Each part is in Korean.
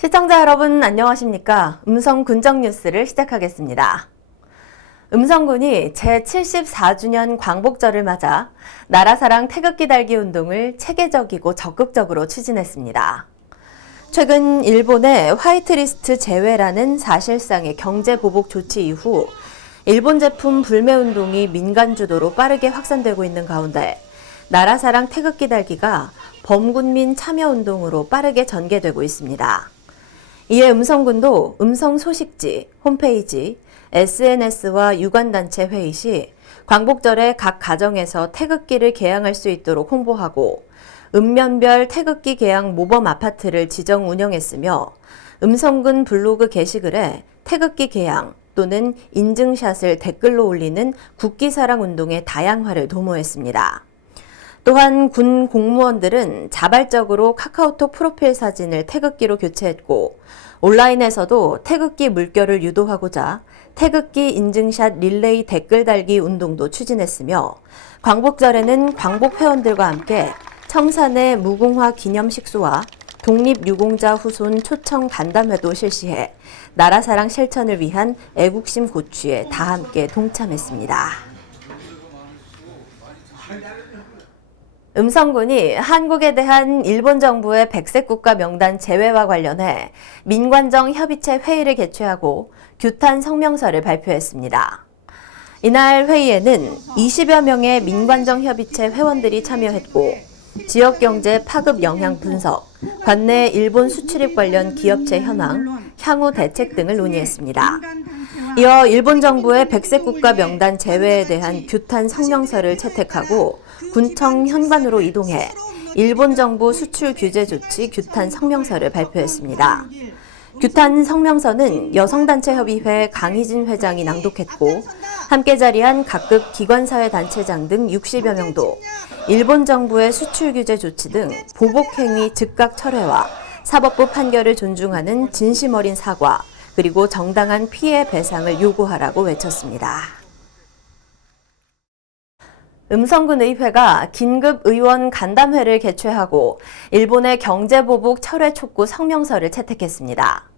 시청자 여러분 안녕하십니까? 음성 군정 뉴스를 시작하겠습니다. 음성군이 제74주년 광복절을 맞아 나라사랑 태극기 달기 운동을 체계적이고 적극적으로 추진했습니다. 최근 일본의 화이트리스트 제외라는 사실상의 경제보복 조치 이후 일본 제품 불매 운동이 민간 주도로 빠르게 확산되고 있는 가운데 나라사랑 태극기 달기가 범군민 참여 운동으로 빠르게 전개되고 있습니다. 이에 음성군도 음성 소식지, 홈페이지, SNS와 유관단체 회의 시 광복절에 각 가정에서 태극기를 개양할 수 있도록 홍보하고 읍면별 태극기 개양 모범 아파트를 지정 운영했으며 음성군 블로그 게시글에 태극기 개양 또는 인증샷을 댓글로 올리는 국기사랑 운동의 다양화를 도모했습니다. 또한 군 공무원들은 자발적으로 카카오톡 프로필 사진을 태극기로 교체했고 온라인에서도 태극기 물결을 유도하고자 태극기 인증샷 릴레이 댓글 달기 운동도 추진했으며 광복절에는 광복 회원들과 함께 청산의 무궁화 기념식수와 독립유공자 후손 초청 간담회도 실시해 나라사랑 실천을 위한 애국심 고취에 다 함께 동참했습니다. 음성군이 한국에 대한 일본 정부의 백색 국가 명단 제외와 관련해 민관정 협의체 회의를 개최하고 규탄 성명서를 발표했습니다. 이날 회의에는 20여 명의 민관정 협의체 회원들이 참여했고 지역경제 파급 영향 분석, 관내 일본 수출입 관련 기업체 현황, 향후 대책 등을 논의했습니다. 이어 일본 정부의 백색 국가 명단 제외에 대한 규탄 성명서를 채택하고 군청 현관으로 이동해 일본 정부 수출 규제 조치 규탄 성명서를 발표했습니다. 규탄 성명서는 여성단체협의회 강희진 회장이 낭독했고 함께 자리한 각급 기관사회단체장 등 60여 명도 일본 정부의 수출 규제 조치 등 보복행위 즉각 철회와 사법부 판결을 존중하는 진심 어린 사과 그리고 정당한 피해 배상을 요구하라고 외쳤습니다. 음성군 의회가 긴급 의원 간담회를 개최하고 일본의 경제보복 철회 촉구 성명서를 채택했습니다.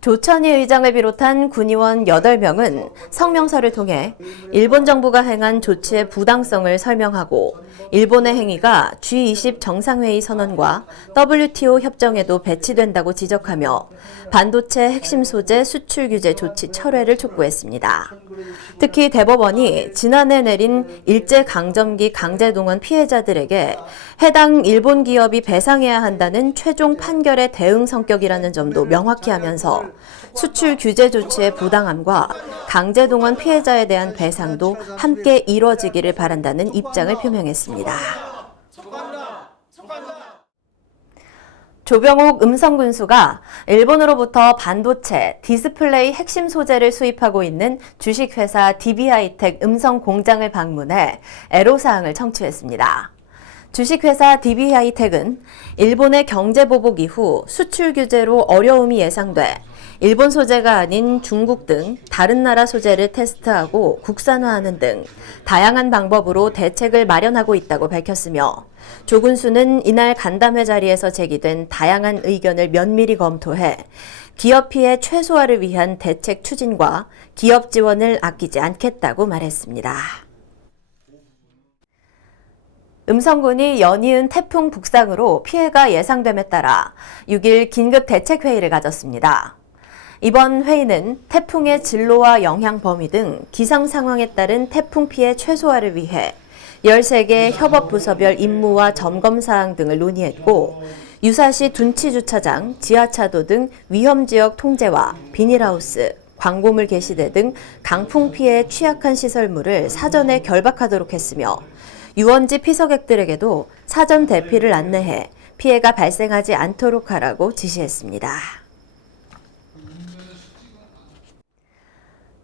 조천희 의장을 비롯한 군의원 8명은 성명서를 통해 일본 정부가 행한 조치의 부당성을 설명하고 일본의 행위가 G20 정상회의 선언과 WTO 협정에도 배치된다고 지적하며 반도체 핵심 소재 수출 규제 조치 철회를 촉구했습니다. 특히 대법원이 지난해 내린 일제강점기 강제동원 피해자들에게 해당 일본 기업이 배상해야 한다는 최종 판결의 대응 성격이라는 점도 명확히 하면서 수출 규제 조치의 부당함과 강제동원 피해자에 대한 배상도 함께 이뤄지기를 바란다는 입장을 표명했습니다. 조병옥 음성군수가 일본으로부터 반도체, 디스플레이 핵심 소재를 수입하고 있는 주식회사 DB하이텍 음성 공장을 방문해 애로사항을 청취했습니다. 주식회사 DB하이텍은 일본의 경제보복 이후 수출 규제로 어려움이 예상돼 일본 소재가 아닌 중국 등 다른 나라 소재를 테스트하고 국산화하는 등 다양한 방법으로 대책을 마련하고 있다고 밝혔으며 조 군수는 이날 간담회 자리에서 제기된 다양한 의견을 면밀히 검토해 기업 피해 최소화를 위한 대책 추진과 기업 지원을 아끼지 않겠다고 말했습니다. 음성군이 연이은 태풍 북상으로 피해가 예상됨에 따라 6일 긴급 대책회의를 가졌습니다. 이번 회의는 태풍의 진로와 영향 범위 등 기상 상황에 따른 태풍 피해 최소화를 위해 13개 협업부서별 임무와 점검사항 등을 논의했고 유사시 둔치주차장, 지하차도 등 위험지역 통제와 비닐하우스, 광고물 게시대 등 강풍 피해에 취약한 시설물을 사전에 결박하도록 했으며 유원지 피서객들에게도 사전 대피를 안내해 피해가 발생하지 않도록 하라고 지시했습니다.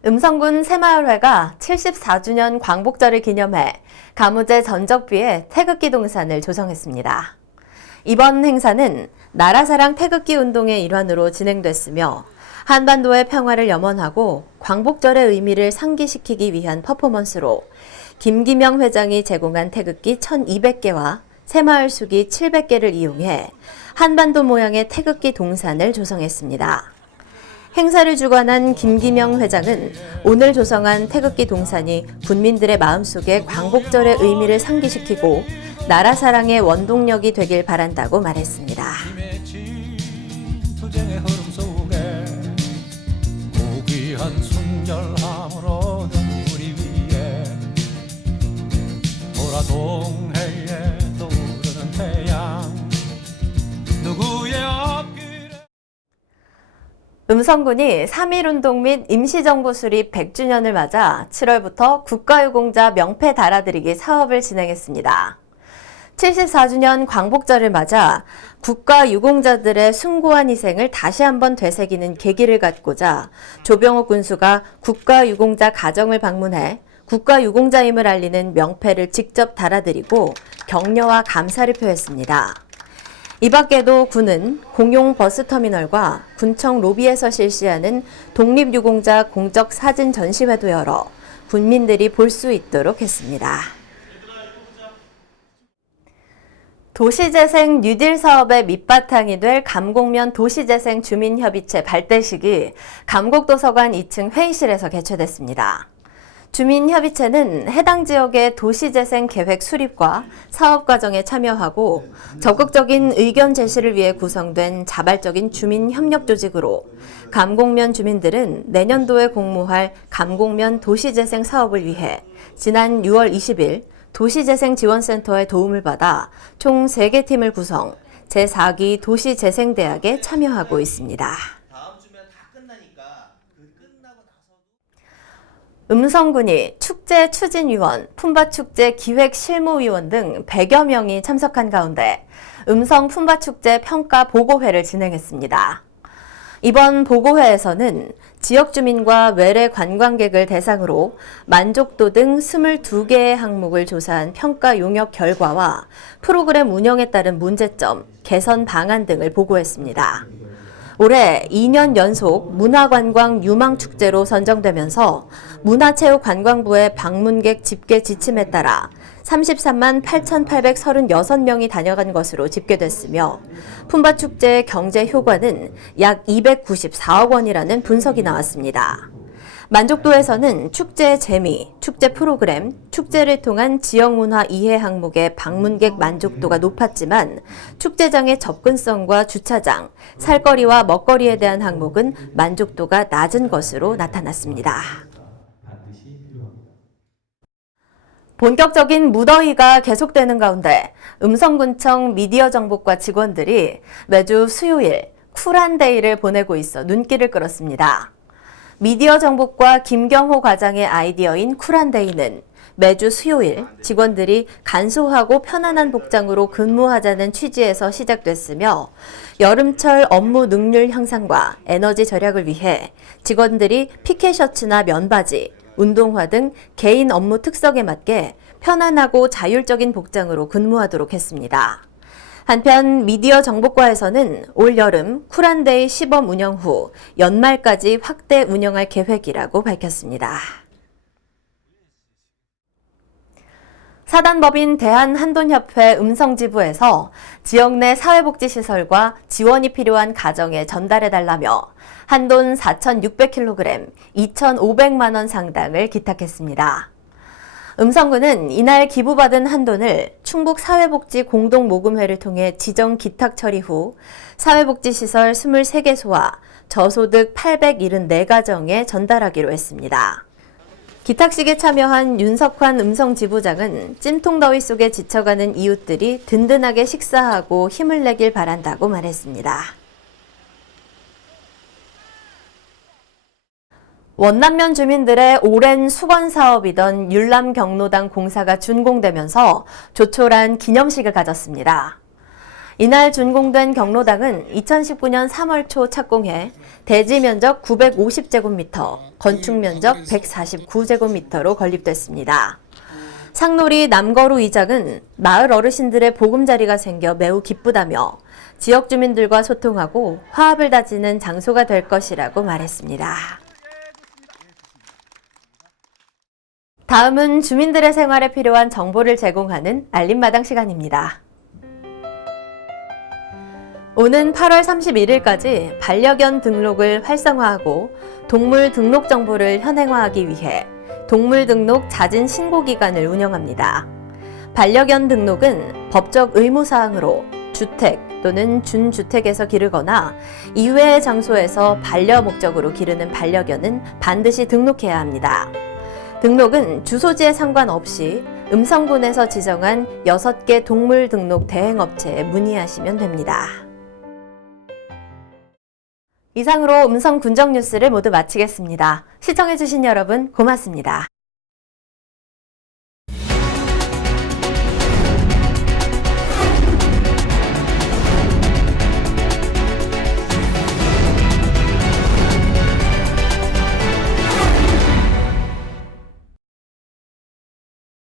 음성군 새마을회가 74주년 광복절을 기념해 가무제 전적비에 태극기 동산을 조성했습니다. 이번 행사는 나라사랑 태극기 운동의 일환으로 진행됐으며 한반도의 평화를 염원하고 광복절의 의미를 상기시키기 위한 퍼포먼스로 김기명 회장이 제공한 태극기 1,200개와 새마을 수기 700개를 이용해 한반도 모양의 태극기 동산을 조성했습니다. 행사를 주관한 김기명 회장은 오늘 조성한 태극기 동산이 군민들의 마음속에 광복절의 의미를 상기시키고 나라 사랑의 원동력이 되길 바란다고 말했습니다. 음성군이 3.1운동 및 임시정부 수립 100주년을 맞아 7월부터 국가유공자 명패 달아드리기 사업을 진행했습니다. 74주년 광복절을 맞아 국가유공자들의 숭고한 희생을 다시 한번 되새기는 계기를 갖고자 조병옥 군수가 국가유공자 가정을 방문해 국가유공자임을 알리는 명패를 직접 달아드리고 격려와 감사를 표했습니다. 이 밖에도 군은 공용 버스터미널과 군청 로비에서 실시하는 독립유공자 공적 사진 전시회도 열어 군민들이 볼 수 있도록 했습니다. 도시재생 뉴딜 사업의 밑바탕이 될 감곡면 도시재생 주민협의체 발대식이 감곡도서관 2층 회의실에서 개최됐습니다. 주민협의체는 해당 지역의 도시재생 계획 수립과 사업 과정에 참여하고 적극적인 의견 제시를 위해 구성된 자발적인 주민협력 조직으로 감곡면 주민들은 내년도에 공모할 감곡면 도시재생 사업을 위해 지난 6월 20일 도시재생지원센터의 도움을 받아 총 3개 팀을 구성, 제4기 도시재생대학에 참여하고 있습니다. 음성군이 축제 추진위원, 품바축제 기획실무위원 등 100여 명이 참석한 가운데 음성 품바축제 평가 보고회를 진행했습니다. 이번 보고회에서는 지역 주민과 외래 관광객을 대상으로 만족도 등 22개의 항목을 조사한 평가 용역 결과와 프로그램 운영에 따른 문제점, 개선 방안 등을 보고했습니다. 올해 2년 연속 문화관광 유망축제로 선정되면서 문화체육관광부의 방문객 집계 지침에 따라 33만 8,836명이 다녀간 것으로 집계됐으며 품바축제의 경제 효과는 약 294억 원이라는 분석이 나왔습니다. 만족도에서는 축제의 재미, 축제 프로그램, 축제를 통한 지역문화 이해 항목의 방문객 만족도가 높았지만 축제장의 접근성과 주차장, 살거리와 먹거리에 대한 항목은 만족도가 낮은 것으로 나타났습니다. 본격적인 무더위가 계속되는 가운데 음성군청 미디어정보과 직원들이 매주 수요일 쿨한 데이를 보내고 있어 눈길을 끌었습니다. 미디어 정보과 김경호 과장의 아이디어인 쿨한데이는 매주 수요일 직원들이 간소하고 편안한 복장으로 근무하자는 취지에서 시작됐으며 여름철 업무 능률 향상과 에너지 절약을 위해 직원들이 피켓 셔츠나 면바지, 운동화 등 개인 업무 특성에 맞게 편안하고 자율적인 복장으로 근무하도록 했습니다. 한편 미디어 정보과에서는 올 여름 쿨한데이 시범 운영 후 연말까지 확대 운영할 계획이라고 밝혔습니다. 사단법인 대한한돈협회 음성지부에서 지역 내 사회복지시설과 지원이 필요한 가정에 전달해달라며 한돈 4,600kg, 2,500만 원 상당을 기탁했습니다. 음성군은 이날 기부받은 한돈을 충북 사회복지 공동모금회를 통해 지정 기탁 처리 후 사회복지시설 23개소와 저소득 874가정에 전달하기로 했습니다. 기탁식에 참여한 윤석환 음성지부장은 찜통더위 속에 지쳐가는 이웃들이 든든하게 식사하고 힘을 내길 바란다고 말했습니다. 원남면 주민들의 오랜 수건 사업이던 율람 경로당 공사가 준공되면서 조촐한 기념식을 가졌습니다. 이날 준공된 경로당은 2019년 3월 초 착공해 대지 면적 950제곱미터, 건축 면적 149제곱미터로 건립됐습니다. 상놀이 남거루 이장은 마을 어르신들의 보금자리가 생겨 매우 기쁘다며 지역 주민들과 소통하고 화합을 다지는 장소가 될 것이라고 말했습니다. 다음은 주민들의 생활에 필요한 정보를 제공하는 알림마당 시간입니다. 오는 8월 31일까지 반려견 등록을 활성화하고 동물 등록 정보를 현행화하기 위해 동물 등록 잦은 신고 기간을 운영합니다. 반려견 등록은 법적 의무사항으로 주택 또는 준주택에서 기르거나 이외의 장소에서 반려 목적으로 기르는 반려견은 반드시 등록해야 합니다. 등록은 주소지에 상관없이 음성군에서 지정한 6개 동물 등록 대행업체에 문의하시면 됩니다. 이상으로 음성 군정 뉴스를 모두 마치겠습니다. 시청해주신 여러분 고맙습니다.